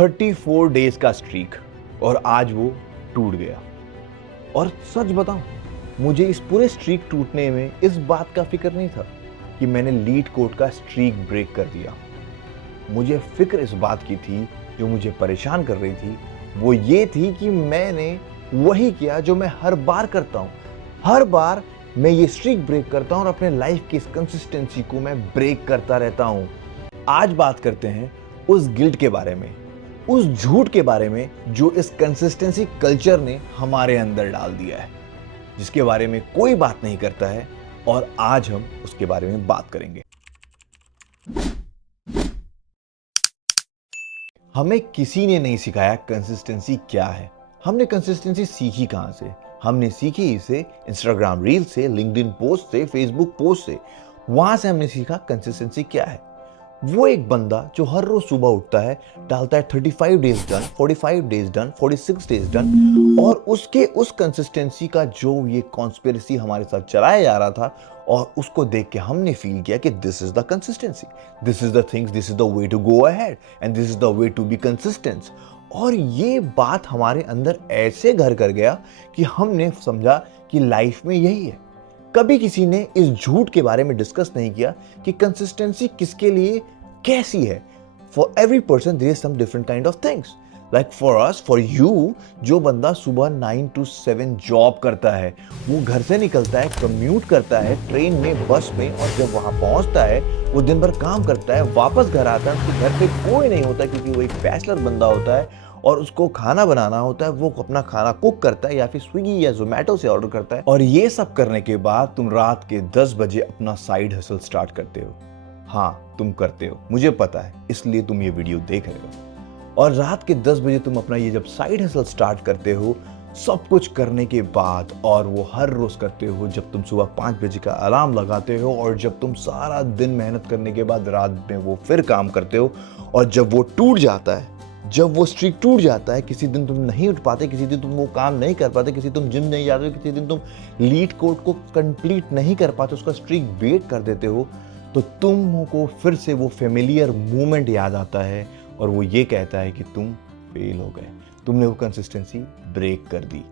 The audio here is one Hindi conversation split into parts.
34 डेज का स्ट्रीक और आज वो टूट गया। और सच बताऊं, मुझे इस पूरे स्ट्रीक टूटने में इस बात का फिक्र नहीं था कि मैंने लीड कोड का स्ट्रीक ब्रेक कर दिया। मुझे फिक्र इस बात की थी जो मुझे परेशान कर रही थी, वो ये थी कि मैंने वही किया जो मैं हर बार करता हूं। हर बार मैं ये स्ट्रीक ब्रेक करता हूं और अपने लाइफ की इस कंसिस्टेंसी को मैं ब्रेक करता रहता हूं। आज बात करते हैं उस गिल्ट के बारे में, उस झूठ के बारे में जो इस कंसिस्टेंसी कल्चर ने हमारे अंदर डाल दिया है, जिसके बारे में कोई बात नहीं करता है, और आज हम उसके बारे में बात करेंगे। हमें किसी ने नहीं सिखाया कंसिस्टेंसी क्या है। हमने कंसिस्टेंसी सीखी कहां से? हमने सीखी इसे इंस्टाग्राम रील से, लिंक्डइन पोस्ट से, फेसबुक पोस्ट से। वहां से हमने सीखा कंसिस्टेंसी क्या है। वो एक बंदा जो हर रोज सुबह उठता है, डालता है 35 days done, 45 days done, 46 days done, और उसके उस कंसिस्टेंसी का जो ये कॉन्स्पिरेसी हमारे साथ चलाया जा रहा था, और उसको देख के हमने फील किया कि this is the consistency, this is the things, this is the way to go ahead and this is the way to be consistent. और ये बात हमारे अंदर ऐसे घर कर गया कि हमने समझा कि लाइफ में यही है। कभी किसी ने इस झूठ के बारे में डिस्कस नहीं किया कि कंसिस्टेंसी किसके लिए कैसी है। For every person there is some different kind of things. Like for us, for you, जो बंदा सुबह 9 to 7 जॉब करता है, वो घर से निकलता है, कम्यूट करता है ट्रेन में, बस में, और जब वहां पहुंचता है वो दिन भर काम करता है, वापस घर आता है, उसके घर पे कोई नहीं होता क्योंकि वो एक बैचलर बंदा होता है और उसको खाना बनाना होता है। वो अपना खाना कुक करता है या फिर स्विगी या जोमेटो से ऑर्डर करता है। और ये सब करने के बाद तुम रात के 10 बजे अपना साइड हसल स्टार्ट करते हो। हाँ, तुम करते हो, मुझे पता है, इसलिए तुम ये वीडियो देख रहे हो। और रात के 10 बजे तुम अपना ये जब साइड हसल स्टार्ट करते हो, सब कुछ करने के बाद, और वो हर रोज करते हो जब तुम सुबह 5 बजे का अलार्म लगाते हो, और जब तुम सारा दिन मेहनत करने के बाद रात में वो फिर काम करते हो, और जब वो टूट जाता है, जब वो स्ट्रीक टूट जाता है, किसी दिन तुम नहीं उठ पाते, किसी दिन तुम वो काम नहीं कर पाते, किसी तुम जिम नहीं जाते हो, किसी दिन तुम लीड कोड को कंप्लीट नहीं कर पाते, उसका स्ट्रीक ब्रेक कर देते हो, तो तुमको फिर से वो फेमिलियर मोमेंट याद आता है और वो ये कहता है कि तुम फेल हो गए, तुमने वो कंसिस्टेंसी ब्रेक कर दी।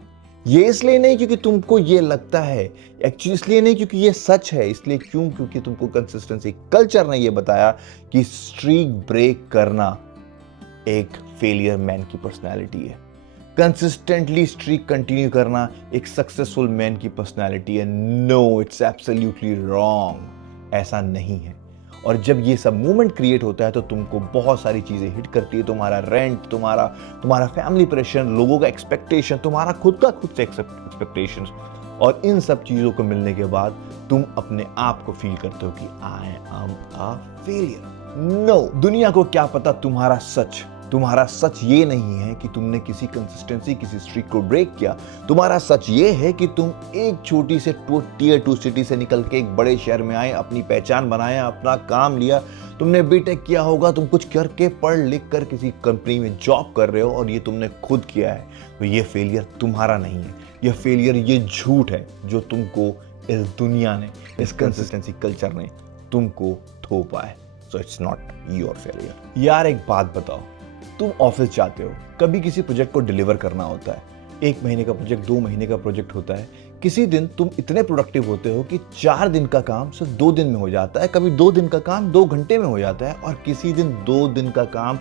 ये इसलिए नहीं क्योंकि तुमको ये लगता है, एक्चुअली इसलिए नहीं क्योंकि ये सच है, इसलिए क्योंकि तुमको कंसिस्टेंसी कल्चर ने ये बताया कि स्ट्रीक ब्रेक करना एक फेलियर मैन की पर्सनैलिटी है। कंसिस्टेंटली स्ट्रीक कंटिन्यू करना एक सक्सेसफुल मैन की पर्सनैलिटी है। नो, इट्स एब्सोल्युटली रॉन्ग, ऐसा नहीं है। और जब ये सब मूवमेंट क्रिएट होता है तो तुमको बहुत सारी चीजें हिट करती है। तुम्हारा रेंट, तुम्हारा फैमिली प्रेशर, लोगों का एक्सपेक्टेशन, तुम्हारा खुद से एक्सपेक्टेशन, और इन सब चीजों को मिलने के बाद तुम अपने आप को फील करते हो कि I am a failure. No, दुनिया को क्या पता तुम्हारा सच ये नहीं है कि तुमने किसी कंसिस्टेंसी, किसी स्ट्रीक को ब्रेक किया। तुम्हारा सच ये है कि तुम एक छोटी से टियर 2 सिटी से निकल के एक बड़े शहर में आए, अपनी पहचान बनाया, अपना काम लिया, तुमने बीटेक किया होगा, तुम कुछ करके पढ़ लिख कर किसी कंपनी में जॉब कर रहे हो, और ये तुमने खुद किया है। तो ये फेलियर तुम्हारा नहीं है, ये फेलियर, ये झूठ है जो तुमको इस दुनिया ने, इस कंसिस्टेंसी कल्चर ने तुमको थोपा है। So it's not your failure. यार एक बात बताओ, तुम ऑफिस जाते हो, कभी किसी प्रोजेक्ट को डिलीवर करना होता है, 1 महीने का प्रोजेक्ट, 2 महीने का प्रोजेक्ट होता है। किसी दिन तुम इतने प्रोडक्टिव होते हो कि 4 दिन का काम सिर्फ 2 दिन में हो जाता है, कभी 2 दिन का काम 2 घंटे में हो जाता है, और किसी दिन 2 दिन का काम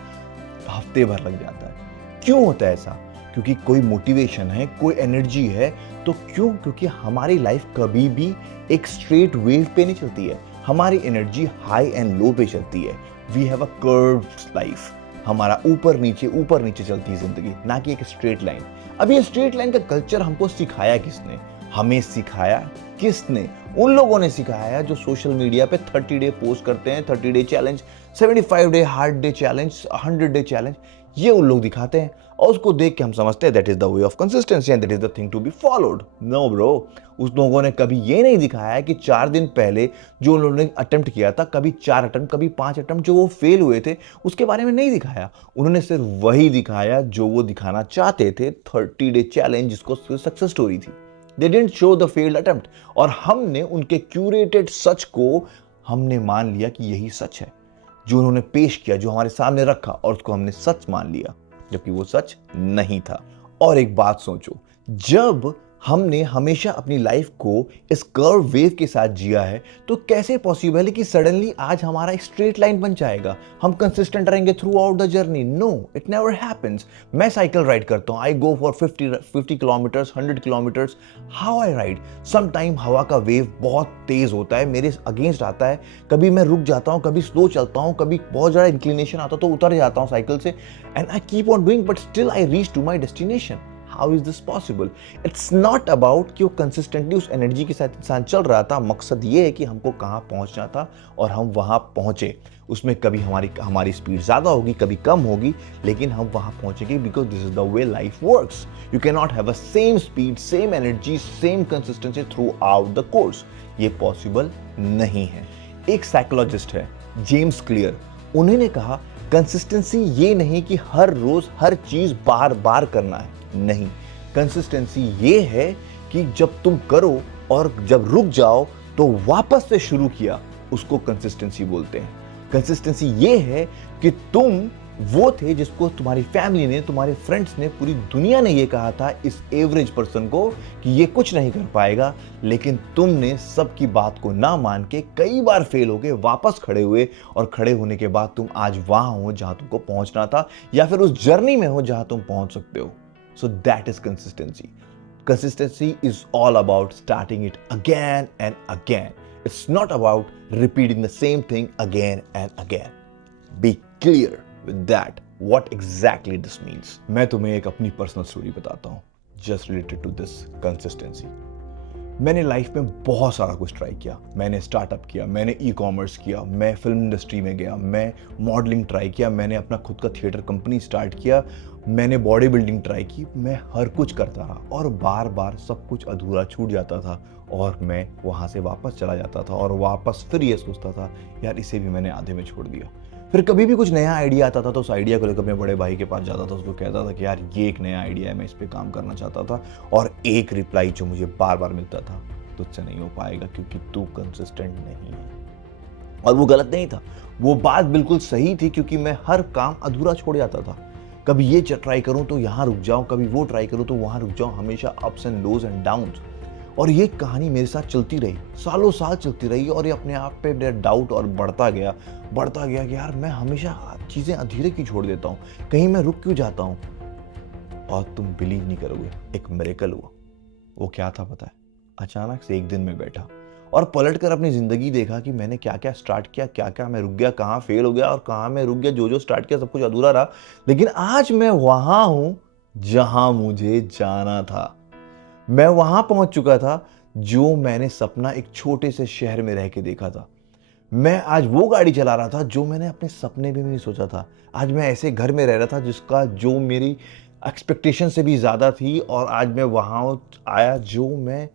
हफ्ते भर लग जाता है। क्यों होता है ऐसा? क्योंकि कोई मोटिवेशन है, कोई एनर्जी है। तो क्यों? क्योंकि हमारी लाइफ कभी भी एक स्ट्रेट वेव पे नहीं चलती है, हमारी एनर्जी हाई एंड लो पे चलती है। We have a curved life, हमारा ऊपर नीचे चलती है जिंदगी, ना कि एक स्ट्रेट लाइन। अब ये स्ट्रेट लाइन का कल्चर हमको सिखाया किसने? हमें सिखाया किसने? उन लोगों ने सिखाया जो सोशल मीडिया पे 30 डे पोस्ट करते हैं, 30 day challenge, 75 day hard day challenge, 100 day challenge, ये उन लोग दिखाते हैं, और उसको देख के हम समझते हैं that is the way of consistency and that is the thing to be followed. No bro, उस लोगों ने कभी ये नहीं दिखाया कि 4 दिन पहले जो उन्होंने अटेम्प्ट किया था, कभी 4 अटेम्प्ट, कभी 5 अटेम्प्ट, जो वो फेल हुए थे, उसके बारे में नहीं दिखाया। उन्होंने सिर्फ वही दिखाया जो वो दिखाना चाहते थे, 30 डे चैलेंज, जिसको सक्सेस स्टोरी थी। They didn't show the failed attempt, और हमने उनके क्यूरेटेड सच को हमने मान लिया कि यही सच है। जो उन्होंने पेश किया, जो हमारे सामने रखा और उसको हमने सच मान लिया, जबकि वो सच नहीं था। और एक बात सोचो, जब हमने हमेशा अपनी लाइफ को इस कर्व वेव के साथ जिया है, तो कैसे पॉसिबल है कि सडनली आज हमारा एक स्ट्रेट लाइन बन जाएगा, हम कंसिस्टेंट रहेंगे throughout the journey? No, it never happens. मैं साइकिल राइड करता हूँ, I go for 50 kilometres, 100 kilometres. How I ride? Some time हवा का वेव बहुत तेज होता है, मेरे अगेंस्ट आता है, कभी मैं रुक जाता हूँ, कभी स्लो चलता हूँ, कभी बहुत ज़्यादा इंक्लिनेशन आता तो उतर जाता हूँ साइकिल से, and I keep on doing, but still I reach to my destination. How is this possible? It's not about कि वो कंसिस्टेंटली उस एनर्जी के साथ इंसान चल रहा था। मकसद ये है कि हमको कहाँ पहुँचना था और हम वहाँ पहुँचे। उसमें कभी हमारी स्पीड ज़्यादा होगी, कभी कम होगी, लेकिन हम वहाँ पहुँचेंगे, because this is the way life works. You can not have a same speed, same energy, same consistency through out the course. ये पॉसिबल नहीं है। एक साइकोलॉजिस्ट है, जेम्स क्लियर, उन्होंने कहा कंसिस्टेंसी ये नहीं कि हर रोज हर चीज बार बार करना है, नहीं। कंसिस्टेंसी ये है कि जब तुम करो और जब रुक जाओ तो वापस से शुरू किया, उसको कंसिस्टेंसी बोलते हैं। कंसिस्टेंसी ये है कि तुम वो थे जिसको तुम्हारी फैमिली ने, तुम्हारे फ्रेंड्स ने, पूरी दुनिया ने ये कहा था इस एवरेज पर्सन को कि ये कुछ नहीं कर पाएगा, लेकिन तुमने सबकी बात को ना मान के कई बार फेल हो गए, वापस खड़े हुए, और खड़े होने के बाद तुम आज वहां हो जहां तुमको पहुंचना था, या फिर उस जर्नी में हो जहां तुम पहुंच सकते हो। So that is consistency. Consistency is all about starting it again and again. It's not about repeating the same thing again and again. Be clear with that, what exactly this means. मैं तुम्हें एक अपनी पर्सनल स्टोरी बताता हूँ, just related to this consistency. मैंने लाइफ में बहुत सारा कुछ ट्राई किया। मैंने स्टार्टअप किया, मैंने ई कॉमर्स किया, मैं फिल्म इंडस्ट्री में गया, मैं मॉडलिंग ट्राई किया, मैंने अपना खुद का थिएटर कंपनी स्टार्ट किया, मैंने बॉडी बिल्डिंग ट्राई की, मैं हर कुछ करता रहा और बार बार सब कुछ अधूरा छूट जाता था और मैं वहाँ से वापस चला जाता था और वापस फिर ये सोचता था यार इसे भी मैंने आधे में छोड़ दिया। फिर कभी भी कुछ नया आइडिया आता था तो उस आइडिया को लेकर मैं बड़े भाई के पास जाता था, उसको कहता था कि यार ये एक नया आइडिया है, मैं इस पर काम करना चाहता था, और एक रिप्लाई जो मुझे बार बार मिलता था, तुझसे नहीं हो पाएगा क्योंकि तू कंसिस्टेंट नहीं है। और वो गलत नहीं था, वो बात बिल्कुल सही थी, क्योंकि मैं हर काम अधूरा छोड़ जाता था। कभी ये ट्राई करूं तो यहाँ रुक जाऊं, कभी वो ट्राई करूं तो वहाँ रुक जाऊं, हमेशा ups and lows and downs. और ये कहानी मेरे साथ चलती रही, सालों साल चलती रही, और ये अपने आप पे मेरा डाउट और बढ़ता गया कि यार मैं हमेशा चीज़ें अधूरे क्यों छोड़ देता हूँ, कहीं मैं रुक क्यों जाता हूँ। और तुम बिलीव नहीं करोगे, एक मिरेकल हुआ। वो क्या था पता है? अचानक से एक दिन मैं बैठा और पलटकर अपनी ज़िंदगी देखा कि मैंने क्या क्या स्टार्ट किया, क्या क्या मैं रुक गया, कहाँ फेल हो गया और कहाँ मैं रुक गया। जो जो स्टार्ट किया सब कुछ अधूरा रहा, लेकिन आज मैं वहाँ हूँ जहाँ मुझे जाना था। मैं वहां पहुंच चुका था जो मैंने सपना एक छोटे से शहर में रह के देखा था। मैं आज वो गाड़ी चला रहा था जो मैंने अपने सपने में भी नहीं सोचा था। आज मैं ऐसे घर में रह रहा था जिसका जो मेरी एक्सपेक्टेशन से भी ज़्यादा थी, और आज मैं वहाँ आया जो मैं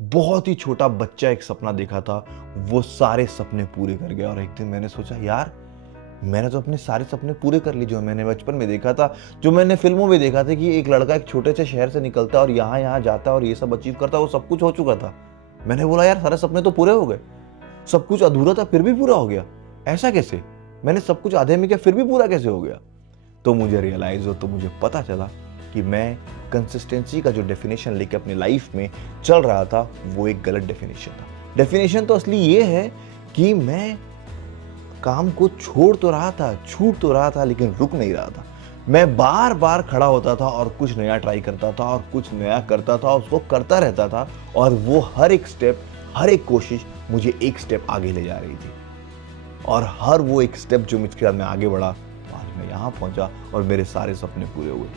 बहुत ही छोटा बच्चा एक सपना देखा था, वो सारे सपने पूरे कर गया। और एक दिन मैंने सोचा यार मैंने तो अपने सारे सपने पूरे कर लिए जो मैंने बचपन में देखा था, जो मैंने फिल्मों में देखा था कि एक लड़का एक छोटे से शहर से निकलता है और यहाँ यहाँ जाता है और ये सब अचीव करता है, वो सब कुछ हो चुका था। मैंने बोला यार सारे सपने तो पूरे हो गए, सब कुछ अधूरा था फिर भी पूरा हो गया, ऐसा कैसे? मैंने सब कुछ आधे में किया फिर भी पूरा कैसे हो गया? तो मुझे रियलाइज हो, तो मुझे पता चला कि मैं कंसिस्टेंसी का जो डेफिनेशन लेके अपनी लाइफ में चल रहा था वो एक गलत डेफिनेशन था। डेफिनेशन तो असली ये है कि मैं काम को छोड़ तो रहा था, छूट तो रहा था, लेकिन रुक नहीं रहा था। मैं बार बार खड़ा होता था और कुछ नया ट्राई करता था और कुछ नया करता था, उसको करता रहता था, और वो हर एक स्टेप, हर एक कोशिश मुझे एक स्टेप आगे ले जा रही थी। और हर वो एक स्टेप जो मुझके साथ मैं आगे बढ़ा, आज मैं यहाँ पहुंचा और मेरे सारे सपने पूरे हुए।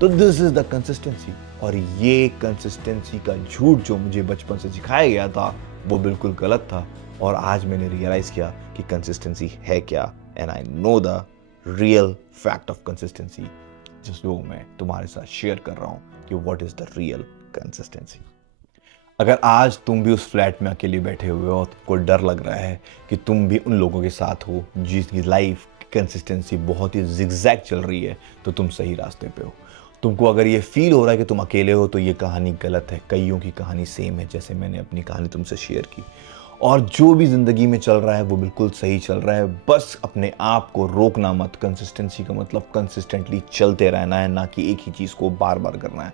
तो दिस इज द कंसिस्टेंसी। और ये कंसिस्टेंसी का झूठ जो मुझे बचपन से सिखाया गया था वो बिल्कुल गलत था, और आज मैंने रियलाइज किया कि कंसिस्टेंसी है क्या, and I know the real fact of consistency, जिसको मैं तुम्हारे साथ शेयर कर रहा हूं कि what is the real consistency. अगर आज तुम भी उस फ्लैट में अकेले बैठे हुए हो और तुमको डर लग रहा है कि तुम भी उन लोगों के साथ हो जिसकी लाइफ कंसिस्टेंसी बहुत ही जिगजैग चल रही है, तो तुम सही रास्ते पे हो। तुमको अगर ये फील हो रहा है कि तुम अकेले हो, तो ये कहानी गलत है। कईयों की कहानी सेम है, जैसे मैंने अपनी कहानी तुमसे शेयर की। और जो भी ज़िंदगी में चल रहा है वो बिल्कुल सही चल रहा है। बस अपने आप को रोकना मत। कंसिस्टेंसी का मतलब कंसिस्टेंटली चलते रहना है, ना कि एक ही चीज़ को बार बार करना है।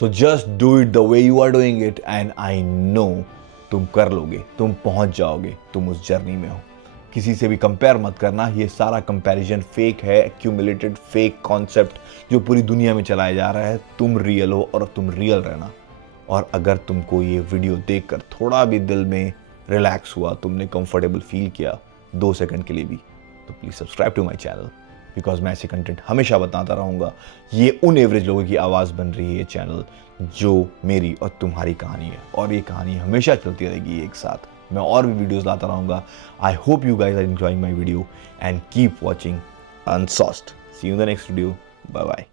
So just do it the way you are doing it and I know तुम कर लोगे, तुम पहुंच जाओगे, तुम उस जर्नी में हो। किसी से भी कंपेयर मत करना। ये सारा कंपैरिजन फेक है, एक्यूमुलेटेड फेक कॉन्सेप्ट जो पूरी दुनिया में चलाया जा रहा है। तुम रियल हो और तुम रियल रहना। और अगर तुमको ये वीडियो देखकर थोड़ा भी दिल में रिलैक्स हुआ, तुमने कंफर्टेबल फील किया 2 सेकंड के लिए भी, तो please subscribe to my channel, because मैं ऐसे कंटेंट हमेशा बताता रहूँगा। ये उन एवरेज लोगों की आवाज़ बन रही है ये चैनल, जो मेरी और तुम्हारी कहानी है, और ये कहानी हमेशा चलती रहेगी एक साथ। मैं और भी वीडियोस लाता रहूँगा। I hope you guys are enjoying my video and keep watching unsauced. See you in the next video. Bye bye.